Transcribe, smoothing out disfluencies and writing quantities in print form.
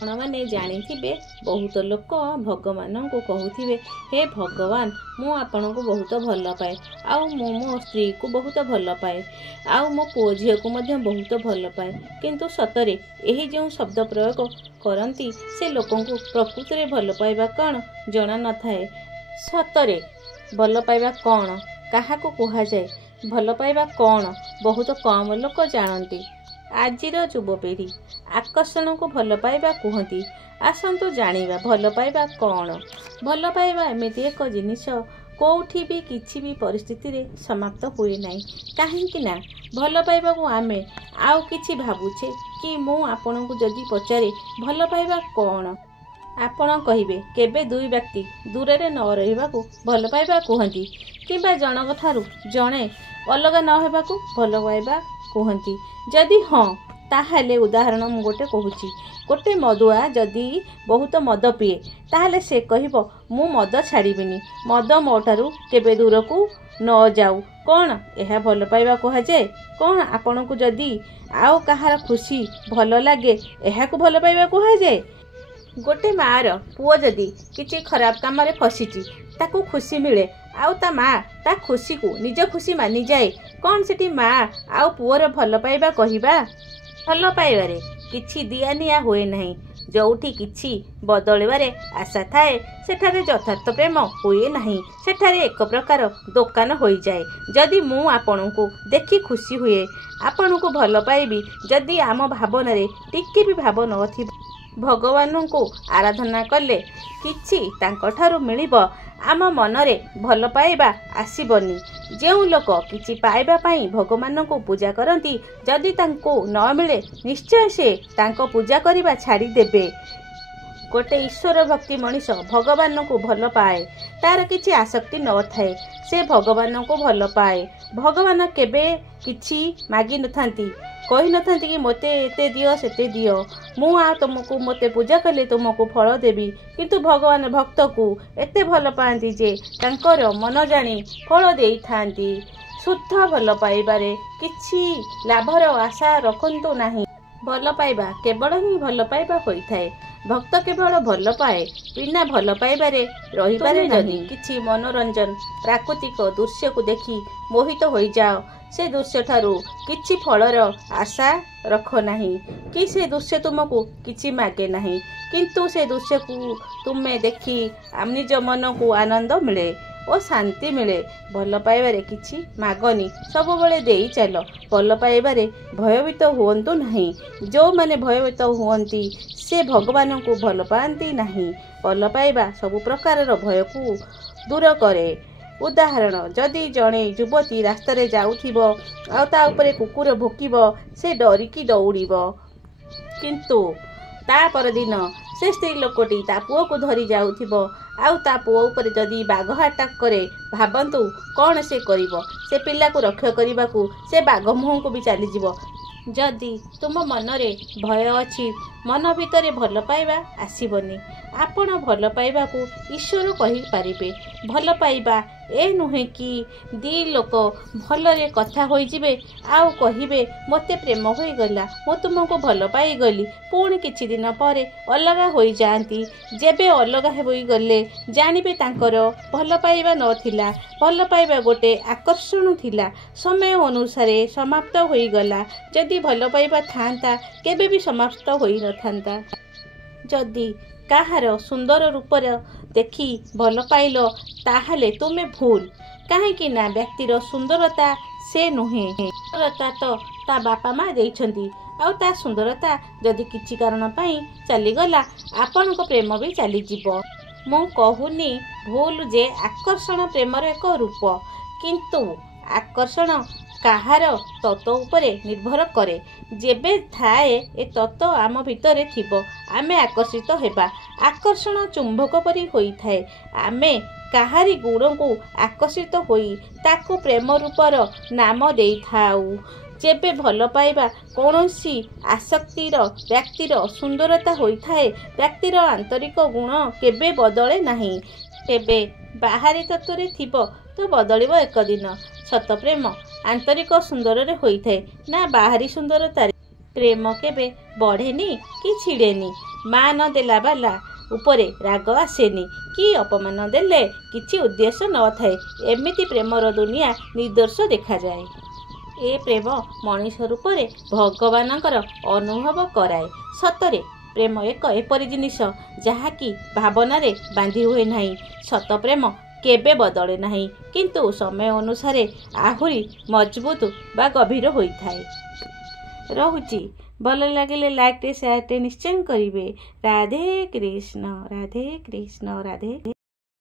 ଆପଣମାନେ ଜାଣିଥିବେ ବହୁତ ଲୋକ ଭଗବାନଙ୍କୁ କହୁଥିବେ, ହେ ଭଗବାନ, ମୁଁ ଆପଣଙ୍କୁ ବହୁତ ଭଲ ପାଏ, ଆଉ ମୁଁ ମୋ ସ୍ତ୍ରୀକୁ ବହୁତ ଭଲ ପାଏ, ଆଉ ମୋ ପୁଅ ଝିଅକୁ ମଧ୍ୟ ବହୁତ ଭଲ ପାଏ। କିନ୍ତୁ ସତରେ ଏହି ଯେଉଁ ଶବ୍ଦ ପ୍ରୟୋଗ କରନ୍ତି ସେ ଲୋକଙ୍କୁ ପ୍ରକୃତରେ ଭଲ ପାଇବା କ'ଣ ଜଣା ନଥାଏ। ସତରେ ଭଲ ପାଇବା କ'ଣ, କାହାକୁ କୁହାଯାଏ, ଭଲ ପାଇବା କ'ଣ ବହୁତ କମ୍ ଲୋକ ଜାଣନ୍ତି। ଆଜିର ଯୁବପିଢ଼ି ଆକର୍ଷଣକୁ ଭଲ ପାଇବା କୁହନ୍ତି। ଆସନ୍ତୁ ଜାଣିବା ଭଲ ପାଇବା କ'ଣ। ଭଲ ପାଇବା ଏମିତି ଏକ ଜିନିଷ କେଉଁଠି ବି କିଛି ବି ପରିସ୍ଥିତିରେ ସମାପ୍ତ ହୁଏ ନାହିଁ। କାହିଁକି ନା ଭଲ ପାଇବାକୁ ଆମେ ଆଉ କିଛି ଭାବୁଛେ କି। ମୁଁ ଆପଣଙ୍କୁ ଯଦି ପଚାରେ ଭଲ ପାଇବା କ'ଣ, ଆପଣ କହିବେ କେବେ ଦୁଇ ବ୍ୟକ୍ତି ଦୂରରେ ନ ରହିବାକୁ ଭଲ ପାଇବା କୁହନ୍ତି, କିମ୍ବା ଜଣଙ୍କ ଠାରୁ ଜଣେ ଅଲଗା ନ ହେବାକୁ ଭଲ ପାଇବା କୁହନ୍ତି। ଯଦି ହଁ, ତାହେଲେ ଉଦାହରଣ ମୁଁ ଗୋଟେ କହୁଛି। ଗୋଟେ ମଦୁଆ ଯଦି ବହୁତ ମଦ ପିଏ, ତାହେଲେ ସେ କହିବ ମୁଁ ମଦ ଛାଡ଼ିବିନି, ମଦ ମୋ ଠାରୁ କେବେ ଦୂରକୁ ନ ଯାଉ। କ'ଣ ଏହା ଭଲ ପାଇବା କୁହାଯାଏ? କ'ଣ ଆପଣଙ୍କୁ ଯଦି ଆଉ କାହାର ଖୁସି ଭଲ ଲାଗେ, ଏହାକୁ ଭଲ ପାଇବା କୁହାଯାଏ? ଗୋଟେ ମାଆର ପୁଅ ଯଦି କିଛି ଖରାପ କାମରେ ଫସିଛି, ତାକୁ ଖୁସି ମିଳେ, ଆଉ ତା ମା ତା ଖୁସିକୁ ନିଜ ଖୁସି ମାନିଯାଏ, କ'ଣ ସେଠି ମା ଆଉ ପୁଅର ଭଲ ପାଇବା କହିବା? ଭଲ ପାଇବାରେ କିଛି ଦିଆନିଆ ହୁଏ ନାହିଁ। ଯେଉଁଠି କିଛି ବଦଳିବାରେ ଆଶା ଥାଏ, ସେଠାରେ ଯଥାର୍ଥ ପ୍ରେମ ହୁଏ ନାହିଁ। ସେଠାରେ ଏକ ପ୍ରକାର ଦୋକାନ ହୋଇଯାଏ। ଯଦି ମୁଁ ଆପଣଙ୍କୁ ଦେଖି ଖୁସି ହୁଏ, ଆପଣଙ୍କୁ ଭଲ ପାଇବି, ଯଦି ଆମ ଭାବନାରେ ଟିକେ ବି ଭାବ ନଥିବ, ଭଗବାନଙ୍କୁ ଆରାଧନା କଲେ କିଛି ତାଙ୍କଠାରୁ ମିଳିବ, ଆମ ମନରେ ଭଲ ପାଇବା ଆସିବନି। ଯେଉଁ ଲୋକ କିଛି ପାଇବା ପାଇଁ ଭଗବାନଙ୍କୁ ପୂଜା କରନ୍ତି, ଯଦି ତାଙ୍କୁ ନ ମିଳେ ନିଶ୍ଚୟ ସେ ତାଙ୍କ ପୂଜା କରିବା ଛାଡ଼ିଦେବେ। ଗୋଟେ ଈଶ୍ୱର ଭକ୍ତି ମଣିଷ ଭଗବାନଙ୍କୁ ଭଲ ପାଏ, ତାର କିଛି ଆସକ୍ତି ନଥାଏ, ସେ ଭଗବାନଙ୍କୁ ଭଲ ପାଏ। ଭଗବାନ କେବେ କିଛି ମାଗିନଥାନ୍ତି, କହିନଥାନ୍ତି କି ମୋତେ ଏତେ ଦିଅ ସେତେ ଦିଅ, ମୁଁ ଆଉ ତୁମକୁ ମୋତେ ପୂଜା କଲେ ତୁମକୁ ଫଳ ଦେବି। କିନ୍ତୁ ଭଗବାନ ଭକ୍ତକୁ ଏତେ ଭଲ ପାଆନ୍ତି ଯେ ତାଙ୍କର ମନ ଜାଣି ଫଳ ଦେଇଥାନ୍ତି। ଶୁଦ୍ଧ ଭଲ ପାଇବାରେ କିଛି ଲାଭର ଆଶା ରଖନ୍ତୁ ନାହିଁ। ଭଲ ପାଇବା କେବଳ ହିଁ ଭଲ ପାଇବା ହୋଇଥାଏ। ଭକ୍ତ କେବଳ ଭଲ ପାଏ, ବିନା ଭଲ ପାଇବାରେ ରହିପାରେ ନାହିଁ। କିଛି ମନୋରଞ୍ଜନ ପ୍ରାକୃତିକ ଦୃଶ୍ୟକୁ ଦେଖି ମୋହିତ ହୋଇଯାଅ, ସେ ଦୃଶ୍ୟଠାରୁ କିଛି ଫଳର ଆଶା ରଖ ନାହିଁ, କି ସେ ଦୃଶ୍ୟ ତୁମକୁ କିଛି ମାଗେ ନାହିଁ। କିନ୍ତୁ ସେ ଦୃଶ୍ୟକୁ ତୁମେ ଦେଖି ନିଜ ମନକୁ ଆନନ୍ଦ ମିଳେ ଓ ଶାନ୍ତି ମିଳେ। ଭଲ ପାଇବାରେ କିଛି ମାଗନି, ସବୁବେଳେ ଦେଇ ଚାଲ। ଭଲ ପାଇବାରେ ଭୟଭୀତ ହୁଅନ୍ତୁ ନାହିଁ। ଯେଉଁମାନେ ଭୟଭୀତ ହୁଅନ୍ତି ସେ ଭଗବାନଙ୍କୁ ଭଲ ପାଆନ୍ତି ନାହିଁ। ଭଲ ପାଇବା ସବୁ ପ୍ରକାରର ଭୟକୁ ଦୂର କରେ। ଉଦାହରଣ, ଯଦି ଜଣେ ଯୁବତୀ ରାସ୍ତାରେ ଯାଉଥିବ ଆଉ ତା ଉପରେ କୁକୁର ଭୋକିବ, ସେ ଡରିକି ଦୌଡ଼ିବ। କିନ୍ତୁ ତା ପରଦିନ ସେ ସ୍ତ୍ରୀ ଲୋକଟି ତା ପୁଅକୁ ଧରି ଯାଉଥିବ, ଆଉ ତା ପୁଅ ଉପରେ ଯଦି ବାଘ ଆଟାକ୍ କରେ, ଭାବନ୍ତୁ କ'ଣ ସେ କରିବ? ସେ ପିଲାକୁ ରକ୍ଷା କରିବାକୁ ସେ ବାଘ ମୁହଁକୁ ବି ଚାଲିଯିବ। ଯଦି ତୁମ ମନରେ ଭୟ ଅଛି, ମନ ଭିତରେ ଭଲ ପାଇବା ଆସିବନି। ଆପଣ ଭଲ ପାଇବାକୁ ଈଶ୍ୱର କହିପାରିବେ। ଭଲ ପାଇବା ଏ ନୁହେଁ କି ଦୁଇ ଲୋକ ଭଲରେ କଥା ହୋଇଯିବେ ଆଉ କହିବେ ମୋତେ ପ୍ରେମ ହୋଇଗଲା, ମୁଁ ତୁମକୁ ଭଲ ପାଇଗଲି, ପୁଣି କିଛି ଦିନ ପରେ ଅଲଗା ହୋଇଯାଆନ୍ତି। ଯେବେ ଅଲଗା ହୋଇଗଲେ ଜାଣିବେ ତାଙ୍କର ଭଲ ପାଇବା ନଥିଲା। ଭଲ ପାଇବା ଗୋଟେ ଆକର୍ଷଣ ଥିଲା, ସମୟ ଅନୁସାରେ ସମାପ୍ତ ହୋଇଗଲା। ଯଦି ଭଲ ପାଇବା ଥାଆନ୍ତା କେବେ ବି ସମାପ୍ତ ହୋଇନଥାନ୍ତା। ଯଦି କାହାର ସୁନ୍ଦର ରୂପର ଦେଖି ଭଲ ପାଇଲ, ତାହେଲେ ତୁମେ ଭୁଲ। କାହିଁକି ନା ବ୍ୟକ୍ତିର ସୁନ୍ଦରତା ସେ ନୁହେଁ। ସୁନ୍ଦରତା ତ ତା ବାପା ମା ଦେଇଛନ୍ତି, ଆଉ ତା ସୁନ୍ଦରତା ଯଦି କିଛି କାରଣ ପାଇଁ ଚାଲିଗଲା, ଆପଣଙ୍କ ପ୍ରେମ ବି ଚାଲିଯିବ। ମୁଁ କହୁନି ଭୁଲ ଯେ ଆକର୍ଷଣ ପ୍ରେମର ଏକ ରୂପ, କିନ୍ତୁ ଆକର୍ଷଣ କାହାର ତତ୍ତ୍ୱ ଉପରେ ନିର୍ଭର କରେ। ଯେବେ ଥାଏ ଏ ତତ୍ତ୍ୱ ଆମ ଭିତରେ ଥିବ, ଆମେ ଆକର୍ଷିତ ହେବା। ଆକର୍ଷଣ ଚୁମ୍ବକ ପରି ହୋଇଥାଏ। ଆମେ କାହାରି ଗୁଣକୁ ଆକର୍ଷିତ ହୋଇ ତାକୁ ପ୍ରେମ ରୂପର ନାମ ଦେଇଥାଉ। ଯେବେ ଭଲ ପାଇବା କୌଣସି ଆସକ୍ତିର ବ୍ୟକ୍ତିର ସୁନ୍ଦରତା ହୋଇଥାଏ, ବ୍ୟକ୍ତିର ଆନ୍ତରିକ ଗୁଣ କେବେ ବଦଳେ ନାହିଁ। ତେବେ ବାହାରି ତତ୍ତ୍ୱରେ ଥିବ ତ ବଦଳିବ ଏକ ଦିନ। ସତ ପ୍ରେମ ଆନ୍ତରିକ ସୁନ୍ଦରରେ ହୋଇଥାଏ ନା ବାହାରି ସୁନ୍ଦରତାରେ? ପ୍ରେମ କେବେ ବଢ଼େନି କି ଛିଡ଼େନି। ମାନ ଦେଲା ବାଲା ଉପରେ ରାଗ ଆସେନି, କି ଅପମାନ ଦେଲେ କିଛି ଉଦ୍ଦେଶ୍ୟ ନଥାଏ। ଏମିତି ପ୍ରେମର ଦୁନିଆ ନିର୍ଦ୍ଦୋଷ ଦେଖାଯାଏ। ଏ ପ୍ରେମ ମଣିଷ ରୂପରେ ଭଗବାନଙ୍କର ଅନୁଭବ କରାଏ। ସତରେ ପ୍ରେମ ଏକ ଏପରି ଜିନିଷ ଯାହାକି ଭାବନାରେ ବାନ୍ଧି ହୁଏ ନାହିଁ। ସତ ପ୍ରେମ କେବେ ବଦଳେ ନାହିଁ, କିନ୍ତୁ ସମୟ ଅନୁସାରେ ଆହୁରି ମଜବୁତ ବା ଗଭୀର ହୋଇଥାଏ। ରହୁଛି। ଭଲ ଲାଗିଲେ ଲାଇକ୍ଟେ ସେୟାରଟେ ନିଶ୍ଚୟ କରିବେ। ରାଧେ କୃଷ୍ଣ, ରାଧେ କୃଷ୍ଣ, ରାଧେ।